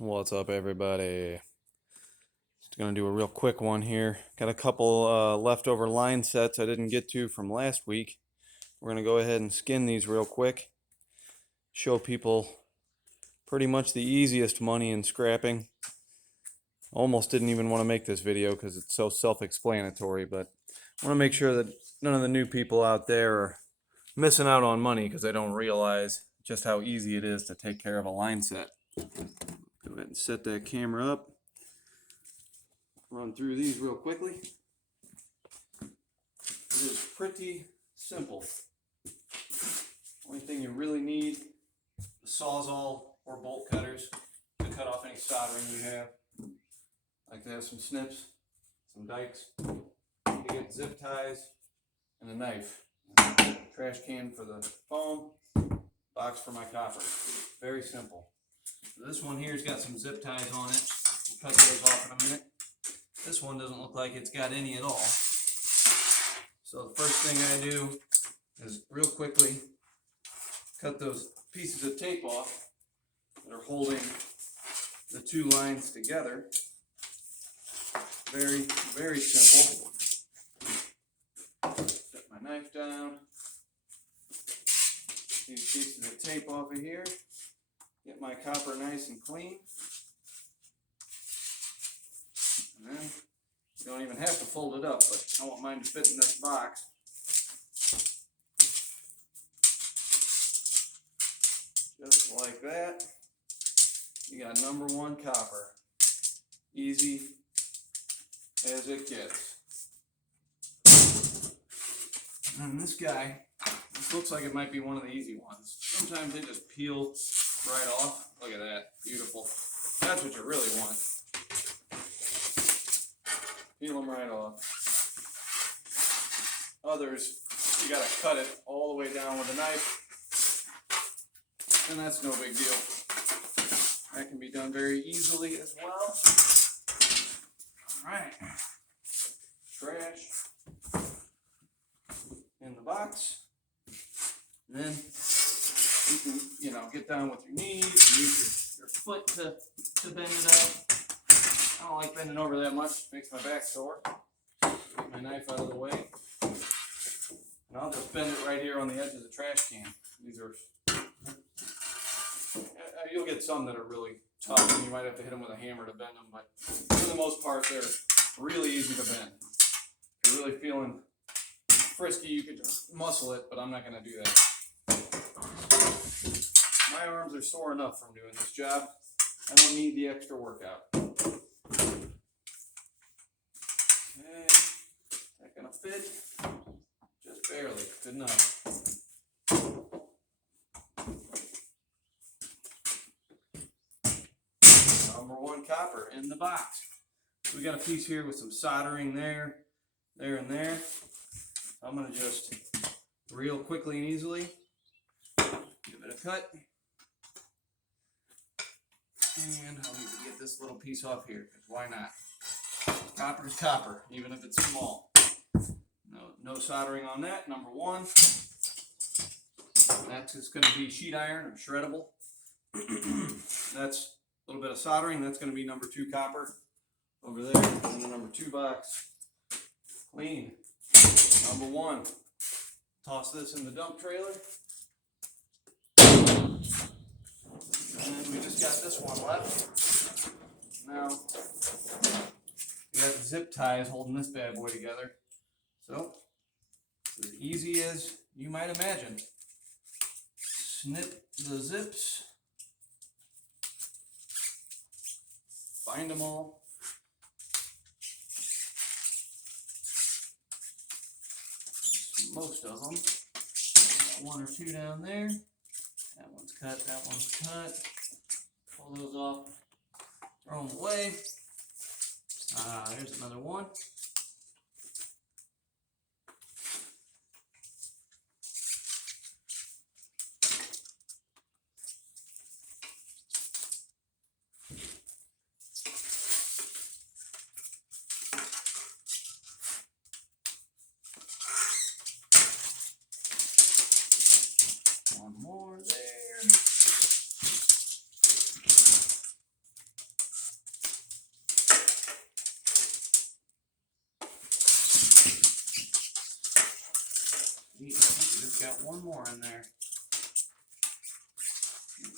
What's up, everybody? Just gonna do a real quick one here. Got a couple leftover line sets I didn't get to from last week. We're gonna go ahead and skin these real quick. Show people pretty much the easiest money in scrapping. Almost didn't even want to make this video because it's so self-explanatory, but I want to make sure that none of the new people out there are missing out on money because they don't realize just how easy it is to take care of a line set. Go ahead and set that camera up. Run through these real quickly. It is pretty simple. Only thing you really need, the Sawzall or bolt cutters to cut off any soldering you have. Like to have some snips, some dikes. You get zip ties and a knife. Trash can for the foam, box for my copper. Very simple. So this one here's got some zip ties on it. We'll cut those off in a minute. This one doesn't look like it's got any at all. So the first thing I do is real quickly cut those pieces of tape off that are holding the two lines together. Very, very simple. Set my knife down. These pieces of tape off of here. Get my copper nice and clean. And then you don't even have to fold it up, but I want mine to fit in this box. Just like that. You got number one copper. Easy as it gets. And this guy, this looks like it might be one of the easy ones. Sometimes they just peel right off. Look at that. Beautiful. That's what you really want. Peel them right off. Others, you gotta cut it all the way down with a knife. And that's no big deal. That can be done very easily as well. Alright. Trash in the box. And then you can, get down with your knees, use your foot to bend it up. I don't like bending over that much, it makes my back sore. Get my knife out of the way. And I'll just bend it right here on the edge of the trash can. These are, you'll get some that are really tough and you might have to hit them with a hammer to bend them, but for the most part, they're really easy to bend. If you're really feeling frisky, you could just muscle it, but I'm not going to do that. My arms are sore enough from doing this job. I don't need the extra workout. Okay, that gonna fit? Just barely, good enough. Number one copper in the box. We got a piece here with some soldering there, and there. I'm gonna just real quickly and easily give it a cut. And I'll need to get this little piece off here, because why not? Copper's copper, even if it's small. No soldering on that, number one. That's just going to be sheet iron or shreddable. That's a little bit of soldering. That's going to be number two copper over there in the number two box. Clean. Number one. Toss this in the dump trailer. And we just got this one left. Now, we got zip ties holding this bad boy together. So, it's as easy as you might imagine. Snip the zips. Find them all. That's most of them. Got one or two down there. That one's cut, that one's cut. Pull those off, throw them away. There's another one. One more there. got one more in there.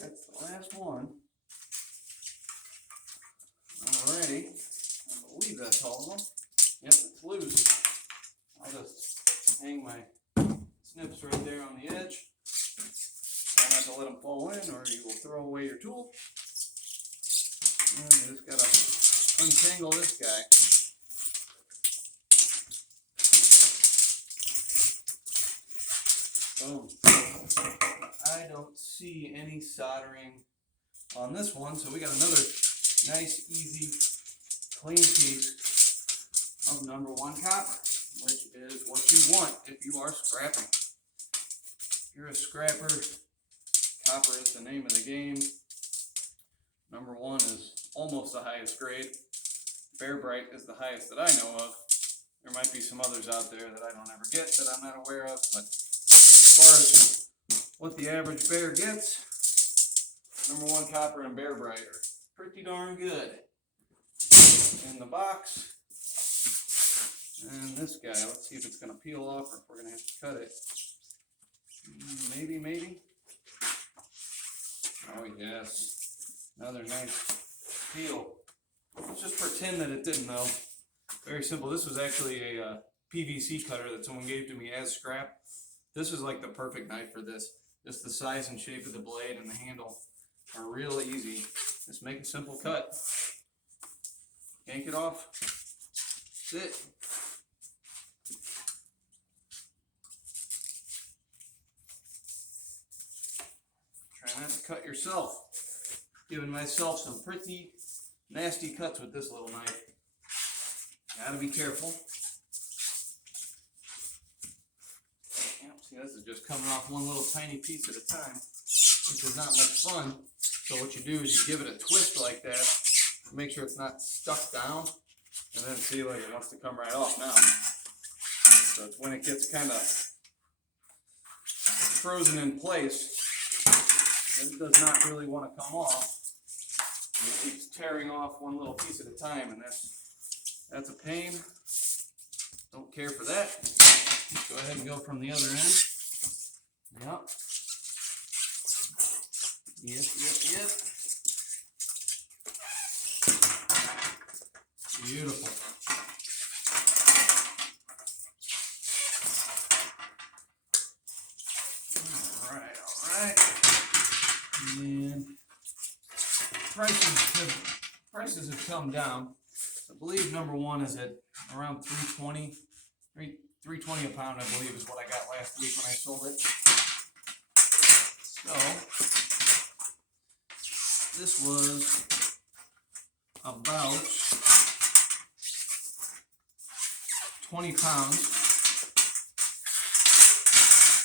That's the last one. Alrighty. I believe that's all of them. Yep, it's loose. I'll just hang my snips right there on the edge. Try not to let them fall in or you will throw away your tool. And you just gotta untangle this guy. Boom. I don't see any soldering on this one, so we got another nice, easy, clean piece of number 1 copper, which is what you want if you are scrapping. If you're a scrapper, copper is the name of the game. Number 1 is almost the highest grade. Bear Bright is the highest that I know of. There might be some others out there that I don't ever get that I'm not aware of, but as far as what the average bear gets, number 1 copper and Bear Bright are pretty darn good. In the box, and this guy, let's see if it's going to peel off or if we're going to have to cut it. Maybe. Oh yes, another nice peel. Let's just pretend that it didn't though. Very simple. This was actually a PVC cutter that someone gave to me as scrap. This is like the perfect knife for this. Just the size and shape of the blade and the handle are real easy. Just make a simple cut. Yank it off. That's it. Try not to cut yourself. Giving myself some pretty nasty cuts with this little knife. Gotta be careful. Yep, see, this is just coming off one little tiny piece at a time, which is not much fun. So what you do is you give it a twist like that, make sure it's not stuck down, and then see, like, it wants to come right off now. So it's when it gets kind of frozen in place, it does not really want to come off. And it keeps tearing off one little piece at a time, and that's a pain. Don't care for that. Go ahead and go from the other end. Yep. Yep. Beautiful. All right. And prices have come down. I believe number 1 is at around $3.20 a pound, I believe is what I got last week when I sold it. So this was about 20 pounds.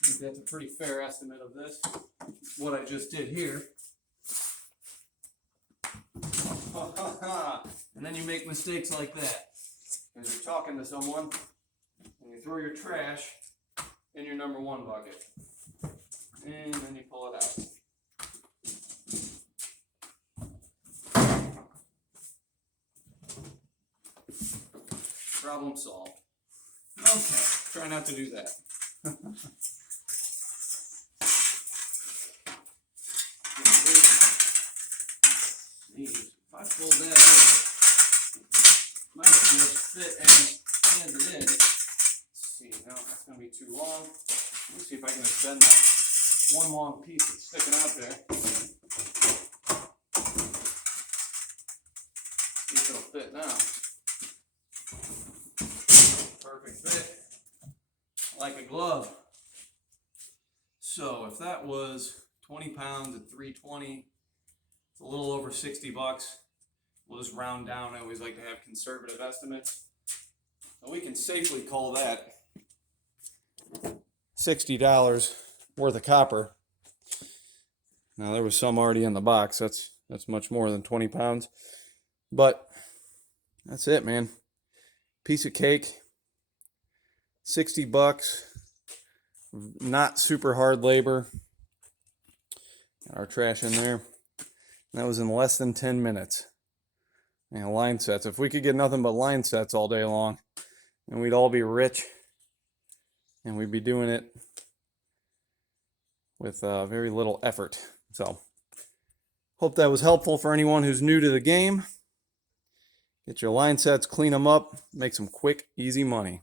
I think that's a pretty fair estimate of this, what I just did here. And then you make mistakes like that because you're talking to someone and you throw your trash in your number 1 bucket and then you pull it out. Problem solved. Okay, try not to do that. If I pull that over, it might just fit as it is. Let's see, no, that's going to be too long. Let me see if I can just bend that one long piece that's sticking out there. See if it'll fit now. Perfect fit. Like a glove. So if that was 20 pounds at $3.20, it's a little over $60. We'll just round down. I always like to have conservative estimates. So we can safely call that $60 worth of copper. Now there was some already in the box. That's much more than 20 pounds. But that's it, man. Piece of cake. $60. Not super hard labor. Got our trash in there. And that was in less than 10 minutes. And line sets. If we could get nothing but line sets all day long, and we'd all be rich, and we'd be doing it with very little effort. So hope that was helpful for anyone who's new to the game. Get your line sets, clean them up, make some quick, easy money.